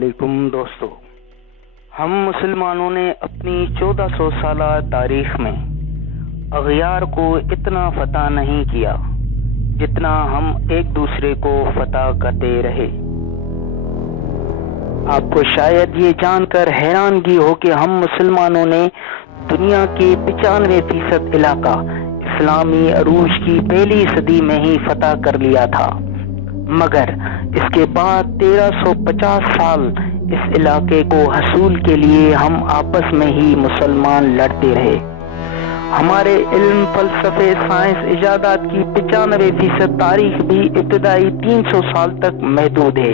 علیکم دوستو، ہم مسلمانوں نے اپنی 1400 سالہ تاریخ میں اغیار کو اتنا فتح نہیں کیا جتنا ہم ایک دوسرے کو فتح کرتے رہے۔ آپ کو شاید یہ جان کر حیرانگی ہو کہ ہم مسلمانوں نے دنیا کے 95% علاقہ اسلامی عروج کی پہلی صدی میں ہی فتح کر لیا تھا، مگر اس کے بعد 1350 سال اس علاقے کو حصول کے لیے ہم آپس میں ہی مسلمان لڑتے رہے۔ ہمارے علم، فلسفے، سائنس، ایجادات کی 95% تاریخ بھی ابتدائی 300 سال تک محدود ہے۔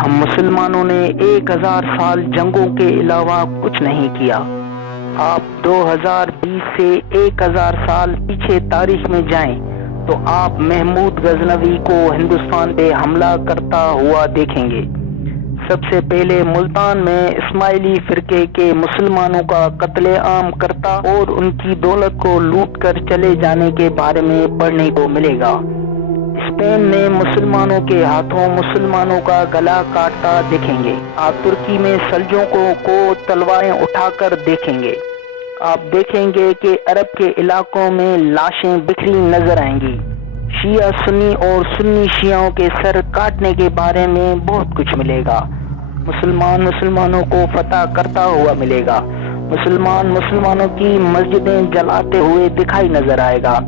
ہم مسلمانوں نے 1000 سال جنگوں کے علاوہ کچھ نہیں کیا۔ آپ 2020 سے 1000 سال پیچھے تاریخ میں جائیں تو آپ محمود غزنوی کو ہندوستان پہ حملہ کرتا ہوا دیکھیں گے۔ سب سے پہلے ملتان میں اسماعیلی فرقے کے مسلمانوں کا قتل عام کرتا اور ان کی دولت کو لوٹ کر چلے جانے کے بارے میں پڑھنے کو ملے گا۔ اسپین میں مسلمانوں کے ہاتھوں مسلمانوں کا گلا کاٹتا دیکھیں گے۔ آپ ترکی میں سلجوقوں کو تلواریں اٹھا کر دیکھیں گے۔ آپ دیکھیں گے کہ عرب کے علاقوں میں لاشیں بکھری نظر آئیں گی۔ شیعہ سنی اور سنی شیعوں کے سر کاٹنے کے بارے میں بہت کچھ ملے گا۔ مسلمان مسلمانوں کو فتح کرتا ہوا ملے گا۔ مسلمان مسلمانوں کی مسجدیں جلاتے ہوئے دکھائی نظر آئے گا۔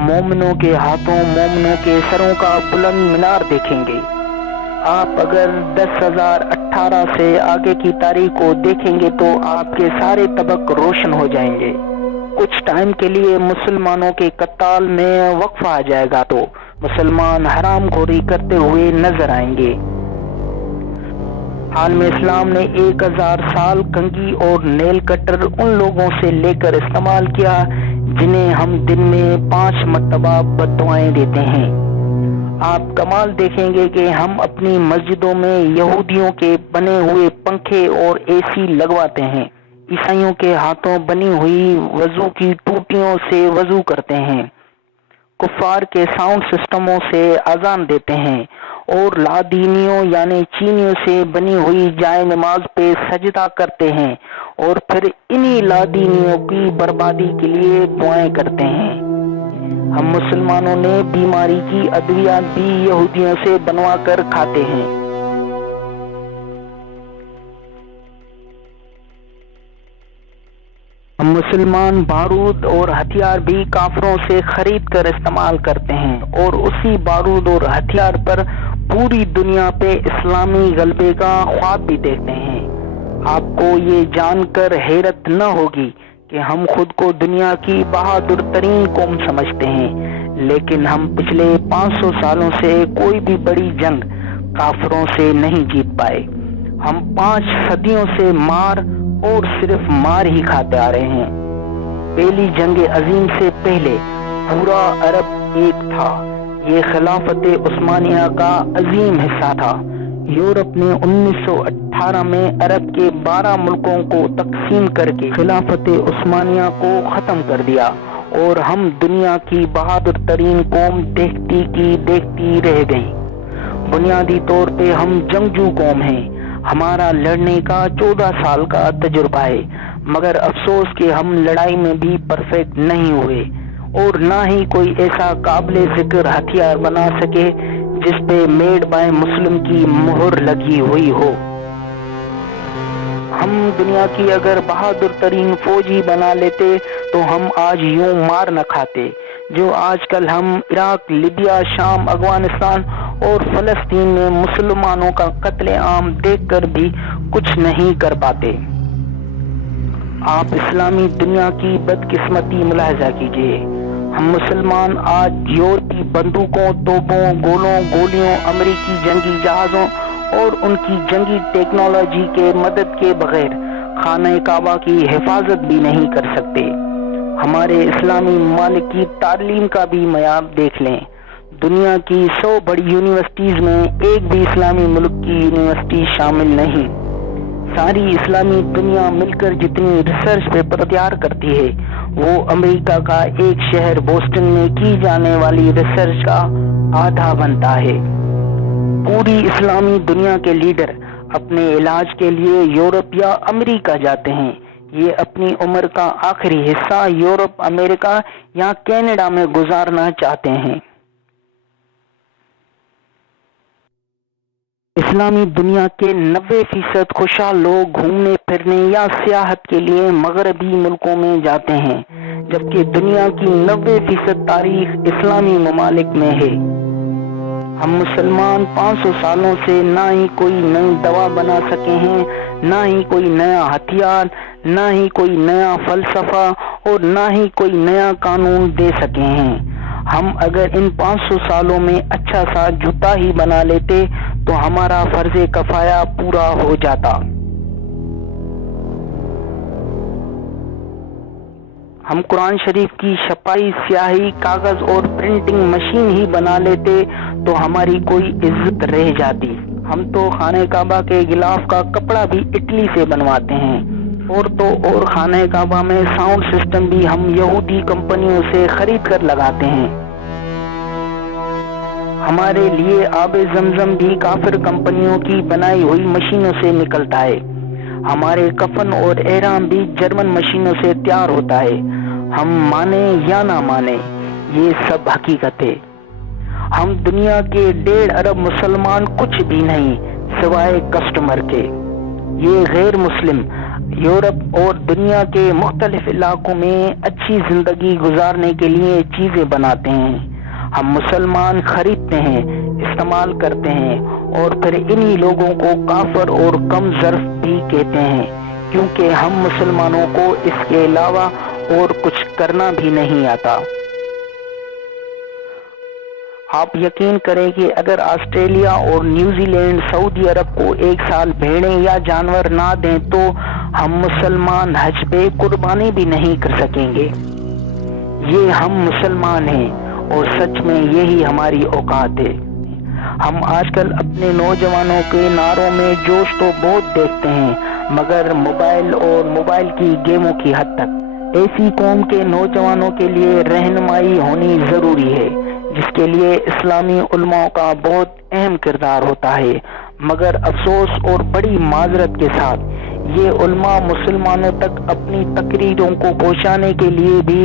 مومنوں کے ہاتھوں مومنوں کے سروں کا بلند مینار دیکھیں گے۔ آپ اگر 10,018 سے آگے کی تاریخ کو دیکھیں گے تو آپ کے سارے طبق روشن ہو جائیں گے۔ کچھ ٹائم کے لیے مسلمانوں کے قتال میں وقفہ آ جائے گا تو مسلمان حرام خوری کرتے ہوئے نظر آئیں گے۔ عالم اسلام نے 1000 سال کنگھی اور نیل کٹر ان لوگوں سے لے کر استعمال کیا جنہیں ہم دن میں 5 مرتبہ بد دعائیں دیتے ہیں۔ آپ کمال دیکھیں گے کہ ہم اپنی مسجدوں میں یہودیوں کے بنے ہوئے پنکھے اور اے سی لگواتے ہیں۔ عیسائیوں کے ہاتھوں بنی ہوئی وضو کی ٹوٹیوں سے وضو کرتے ہیں۔ کفار کے ساؤنڈ سسٹموں سے اذان دیتے ہیں اور لادینیوں یعنی چینیوں سے بنی ہوئی جائے نماز پہ سجدہ کرتے ہیں اور پھر انہی لادینیوں کی بربادی کے لیے دعائیں کرتے ہیں۔ ہم مسلمانوں نے بیماری کی ادویات بھی یہودیوں سے بنوا کر کھاتے ہیں۔ ہم مسلمان بارود اور ہتھیار بھی کافروں سے خرید کر استعمال کرتے ہیں اور اسی بارود اور ہتھیار پر پوری دنیا پہ اسلامی غلبے کا خواب بھی دیکھتے ہیں۔ آپ کو یہ جان کر حیرت نہ ہوگی کہ ہم خود کو دنیا کی بہادر ترین قوم سمجھتے ہیں، لیکن ہم پچھلے 500 سالوں سے کوئی بھی بڑی جنگ کافروں سے نہیں جیت پائے۔ ہم 5 صدیوں سے مار اور صرف مار ہی کھاتے آ رہے ہیں۔ پہلی جنگ عظیم سے پہلے پورا عرب ایک تھا۔ یہ خلافت عثمانیہ کا عظیم حصہ تھا۔ یورپ نے 1918 میں عرب کے 12 ملکوں کو تقسیم کر کے خلافت عثمانیہ کو ختم کر دیا اور ہم دنیا کی بہادر ترین قوم دیکھتی کی دیکھتی رہ گئی۔ بنیادی طور پہ ہم جنگجو قوم ہیں۔ ہمارا لڑنے کا 14 سال کا تجربہ ہے، مگر افسوس کہ ہم لڑائی میں بھی پرفیکٹ نہیں ہوئے اور نہ ہی کوئی ایسا قابل ذکر ہتھیار بنا سکے جس پہ میڈ بائی مسلم کی مہر لگی ہوئی ہو۔ ہم دنیا کی اگر بہادر ترین فوج ہی بنا لیتے تو ہم آج یوں مار نہ کھاتے جو آج کل ہم عراق، لیبیا، شام، افغانستان اور فلسطین میں مسلمانوں کا قتل عام دیکھ کر بھی کچھ نہیں کر پاتے۔ آپ اسلامی دنیا کی بدقسمتی ملاحظہ کیجیے۔ ہم مسلمان آج یورپی بندوقوں، توپوں، گولوں، گولیوں، امریکی جنگی جہازوں اور ان کی جنگی ٹیکنالوجی کے مدد کے بغیر خانہ کعبہ کی حفاظت بھی نہیں کر سکتے۔ ہمارے اسلامی ممالک کی تعلیم کا بھی معیار دیکھ لیں۔ دنیا کی 100 بڑی یونیورسٹیز میں ایک بھی اسلامی ملک کی یونیورسٹی شامل نہیں۔ ساری اسلامی دنیا مل کر جتنی ریسرچ پیپر تیار کرتی ہے وہ امریکہ کا ایک شہر بوسٹن میں کی جانے والی ریسرچ کا آدھا بنتا ہے۔ پوری اسلامی دنیا کے لیڈر اپنے علاج کے لیے یورپ یا امریکہ جاتے ہیں۔ یہ اپنی عمر کا آخری حصہ یورپ، امریکہ یا کینیڈا میں گزارنا چاہتے ہیں۔ اسلامی دنیا کے 90% خوشحال لوگ گھومنے پھرنے یا سیاحت کے لیے مغربی ملکوں میں جاتے ہیں، جبکہ دنیا کی 90% تاریخ اسلامی ممالک میں ہے۔ ہم مسلمان 500 سالوں سے نہ ہی کوئی نئی دوا بنا سکے ہیں، نہ ہی کوئی نیا ہتھیار، نہ ہی کوئی نیا فلسفہ اور نہ ہی کوئی نیا قانون دے سکے ہیں۔ ہم اگر ان 500 سالوں میں اچھا سا جوتا ہی بنا لیتے تو ہمارا فرض کفایہ پورا ہو جاتا۔ ہم قرآن شریف کی چھپائی، سیاہی، کاغذ اور پرنٹنگ مشین ہی بنا لیتے تو ہماری کوئی عزت رہ جاتی۔ ہم تو خانہ کعبہ کے غلاف کا کپڑا بھی اٹلی سے بنواتے ہیں، اور خانہ کعبہ میں ساؤنڈ سسٹم بھی ہم یہودی کمپنیوں سے خرید کر لگاتے ہیں۔ ہمارے لیے آب زمزم بھی کافر کمپنیوں کی بنائی ہوئی مشینوں سے نکلتا ہے۔ ہمارے کفن اور احرام بھی جرمن مشینوں سے تیار ہوتا ہے۔ ہم مانیں یا نہ مانیں، یہ سب حقیقت ہے۔ ہم دنیا کے 1.5 ارب مسلمان کچھ بھی نہیں سوائے کسٹمر کے۔ یہ غیر مسلم یورپ اور دنیا کے مختلف علاقوں میں اچھی زندگی گزارنے کے لیے چیزیں بناتے ہیں۔ ہم مسلمان خریدتے ہیں، استعمال کرتے ہیں اور پھر انہی لوگوں کو کافر اور کم ظرف بھی کہتے ہیں، کیونکہ ہم مسلمانوں کو اس کے علاوہ اور کچھ کرنا بھی نہیں آتا۔ آپ یقین کریں کہ اگر آسٹریلیا اور نیوزی لینڈ سعودی عرب کو ایک سال بھیڑیں یا جانور نہ دیں تو ہم مسلمان حج پہ قربانی بھی نہیں کر سکیں گے۔ یہ ہم مسلمان ہیں اور سچ میں یہی ہماری اوقات ہے۔ ہم آج کل اپنے نوجوانوں کے نعروں میں جوش تو بہت دیکھتے ہیں، مگر موبائل اور موبائل کی گیموں کی حد تک۔ ایسی قوم کے نوجوانوں کے لیے رہنمائی ہونی ضروری ہے، جس کے لیے اسلامی علماء کا بہت اہم کردار ہوتا ہے، مگر افسوس اور بڑی معذرت کے ساتھ یہ علماء مسلمانوں تک اپنی تقریروں کو پہنچانے کے لیے بھی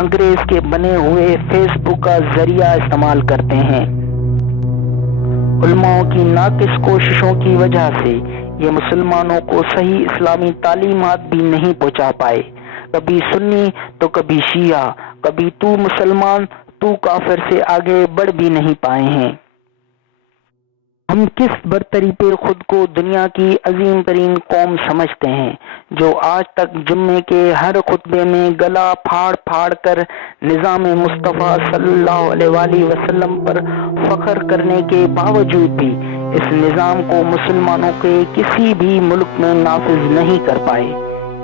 انگریز کے بنے ہوئے فیس بک کا ذریعہ استعمال کرتے ہیں۔ علماء کی ناقص کوششوں کی وجہ سے یہ مسلمانوں کو صحیح اسلامی تعلیمات بھی نہیں پہنچا پائے۔ کبھی سنی تو کبھی شیعہ، کبھی تو مسلمان تو کافر سے آگے بڑھ بھی نہیں پائے ہیں۔ ہم کس برتری پہ خود کو دنیا کی عظیم ترین قوم سمجھتے ہیں، جو آج تک جمعے کے ہر خطبے میں گلا پھاڑ پھاڑ کر نظام مصطفیٰ صلی اللہ علیہ وآلہ وسلم پر فخر کرنے کے باوجود بھی اس نظام کو مسلمانوں کے کسی بھی ملک میں نافذ نہیں کر پائے۔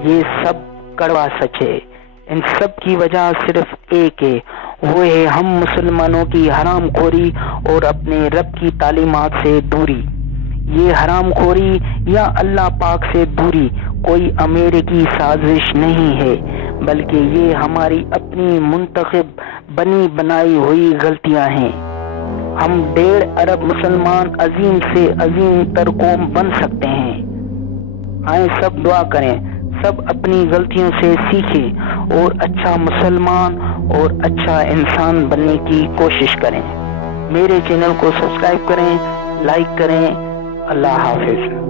یہ سب کڑوا سچ ہے۔ ان سب کی وجہ صرف ایک ہے، وہ ہے ہم مسلمانوں کی حرام خوری اور اپنے رب کی تعلیمات سے دوری۔ یہ حرام خوری یا اللہ پاک سے دوری کوئی امریکی سازش نہیں ہے، بلکہ یہ ہماری اپنی منتخب بنی بنائی ہوئی غلطیاں ہیں۔ ہم 1.5 ارب مسلمان عظیم سے عظیم تر قوم بن سکتے ہیں۔ آئیں سب دعا کریں، سب اپنی غلطیوں سے سیکھیں اور اچھا مسلمان اور اچھا انسان بننے کی کوشش کریں۔ میرے چینل کو سبسکرائب کریں، لائک کریں۔ اللہ حافظ۔